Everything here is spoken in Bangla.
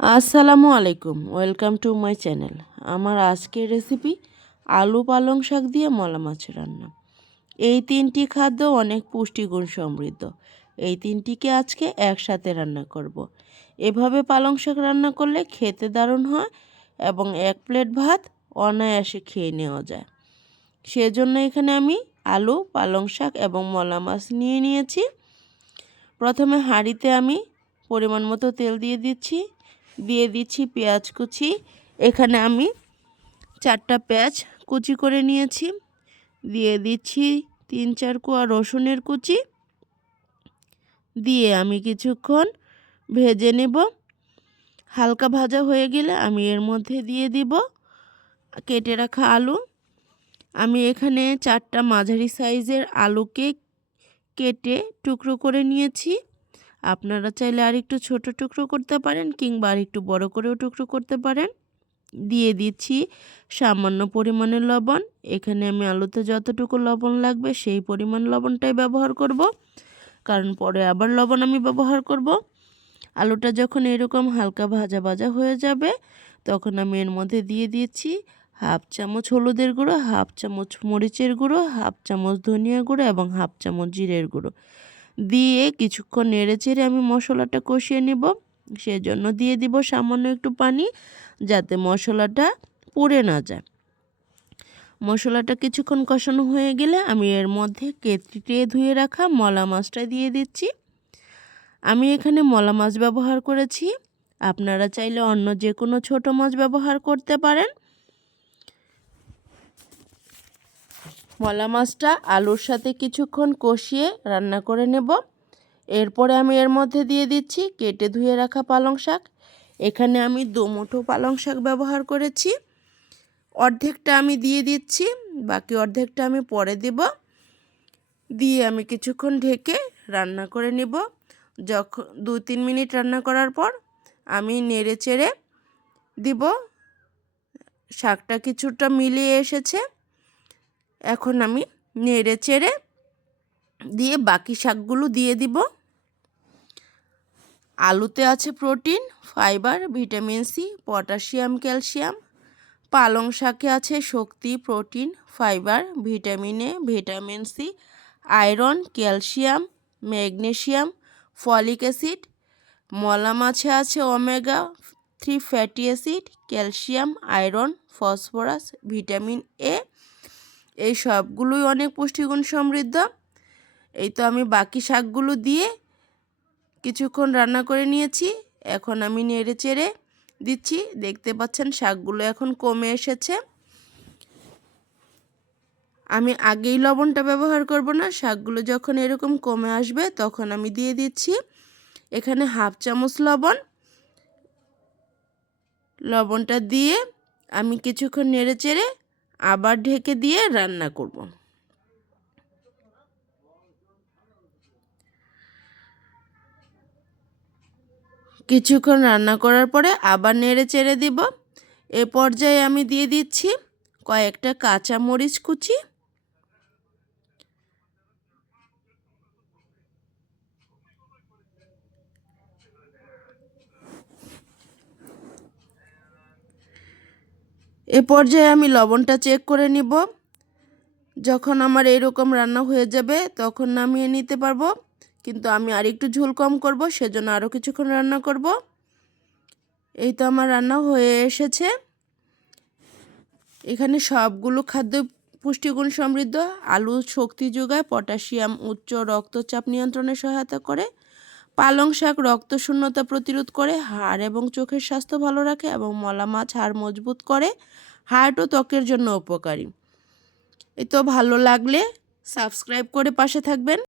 আসসালামু আলাইকুম, ওয়েলকাম টু মাই চ্যানেল। আমার আজকের রেসিপি আলু পালং শাক দিয়ে মলা মাছের রান্না। এই তিনটি খাদ্য অনেক পুষ্টিগুণ সমৃদ্ধ। এই তিনটিকে আজকে একসাথে রান্না করব। এভাবে পালং শাক রান্না করলে খেতে দারুণ হয় এবং এক প্লেট ভাত অনায়াসে খেয়ে নেওয়া যায়। সেজন্য এখানে আমি আলু পালং শাক এবং মলা মাছ নিয়ে নিয়েছি। প্রথমে হাঁড়িতে আমি পরিমাণ মতো তেল দিয়ে দিচ্ছি পেঁয়াজ কুচি। এখানে আমি 4টা পেঁয়াজ কুচি করে নিয়েছি। দিয়ে দিচ্ছি 3-4 কোয়া রসুনের কুচি। দিয়ে আমি কিছুক্ষণ ভেজে নেব। হালকা ভাজা হয়ে গেলে আমি এর মধ্যে দিয়ে দিব কেটে রাখা আলু। আমি এখানে 4টা মাঝারি সাইজের আলুকে কেটে টুকরো করে নিয়েছি। আপনারা চাইলে আরেকটু ছোট টুকরো করতে পারেন কিংবা আরেকটু বড় করেও টুকরো করতে পারেন। দিয়ে দিচ্ছি সামান্য পরিমাণের লবণ। এখানে আমি আলুতে যতটুকু লবণ লাগবে সেই পরিমাণ লবণটাই ব্যবহার করব, কারণ পরে আবার লবণ আমি ব্যবহার করব। আলুটা যখন এরকম হালকা ভাজা ভাজা হয়ে যাবে তখন আমি এর মধ্যে দিয়ে দিচ্ছি 1/2 চামচ হলুদের গুঁড়ো, 1/2 চামচ মরিচের গুঁড়ো, 1/2 চামচ ধনিয়া গুঁড়ো এবং 1/2 চামচ জিরের গুঁড়ো। দিয়ে কিছুক্ষণ নেড়েচেড়ে আমি মশলাটা কষিয়ে নেব। সেজন্য দিয়ে দিব সামান্য একটু পানি, যাতে মশলাটা পুড়ে না যায়। মশলাটা কিছুক্ষণ কষানো হয়ে গেলে আমি এর মধ্যে কেটে ধুয়ে রাখা মলা মাছটা দিয়ে দিচ্ছি। আমি এখানে মলা মাছ ব্যবহার করেছি, আপনারা চাইলে অন্য যে কোনো ছোট মাছ ব্যবহার করতে পারেন। মলা মাছটা আলুর সাথে কিছুক্ষণ কষিয়ে রান্না করে নেব। এরপরে আমি এর মধ্যে দিয়ে দিচ্ছি কেটে ধুয়ে রাখা পালং শাক। এখানে আমি 2 মুঠো পালং শাক ব্যবহার করেছি। অর্ধেকটা আমি দিয়ে দিচ্ছি, বাকি অর্ধেকটা আমি পরে দেব। দিয়ে আমি কিছুক্ষণ ঢেকে রান্না করে নেব। যখন 2-3 মিনিট রান্না করার পর আমি নেড়ে চেড়ে দিব। শাকটা কিছুটা মিলিয়ে এসেছে। এখন আমি নেড়ে চেড়ে দিয়ে বাকি শাকগুলো দিয়ে দিব। আলুতে আছে protein, fibre, vitamin C, potassium, calcium. পালং শাকে আছে শক্তি, protein, fibre, vitamin A, vitamin C, iron, calcium, magnesium, folic acid. মলা মাছে আছে omega 3 fatty acid, calcium, iron, phosphorus, vitamin A. এই সবগুলোই অনেক পুষ্টিগুণ সমৃদ্ধ। এই তো আমি বাকি শাকগুলো দিয়ে কিছুক্ষণ রান্না করে নিয়েছি। এখন আমি নেড়ে চেড়ে দিচ্ছি। দেখতে পাচ্ছেন শাকগুলো এখন কমে এসেছে। আমি আগেই লবণটা ব্যবহার করব না, শাকগুলো যখন এরকম কমে আসবে তখন আমি দিয়ে দিচ্ছি এখানে 1/2 চামচ লবণ। লবণটা দিয়ে আমি কিছুক্ষণ নেড়ে চেড়ে আবার ঢেকে দিয়ে রান্না করব। কিছুক্ষণ রান্না করার পরে আবার নেড়ে চেড়ে দিব। এ পর্যায়ে আমি দিয়ে দিচ্ছি কয়েকটা কাঁচা মরিচ কুচি। এ পর্যায়ে আমি লবণটা চেক করে নিব। যখন আমার এরকম রান্না হয়ে যাবে তখন নামিয়ে নিতে পারবো, কিন্তু আমি আরেকটু ঝোল কম করব, সেজন্য আরও কিছুক্ষণ রান্না করব। এই তো আমার রান্না হয়ে এসেছে। এখানে সবগুলো খাদ্য পুষ্টিগুণ সমৃদ্ধ। আলু শক্তি যোগায়, পটাশিয়াম উচ্চ রক্তচাপ নিয়ন্ত্রণে সহায়তা করে। পালং শাক রক্ত শূন্যতা প্রতিরোধ করে, হাড় এবং চোখের স্বাস্থ্য ভালো রাখে এবং মলা মাছ হাড় মজবুত করে, হার্ট ও ত্বকের জন্য উপকারী। এই তো ভালো লাগলে সাবস্ক্রাইব করে পাশে থাকবেন।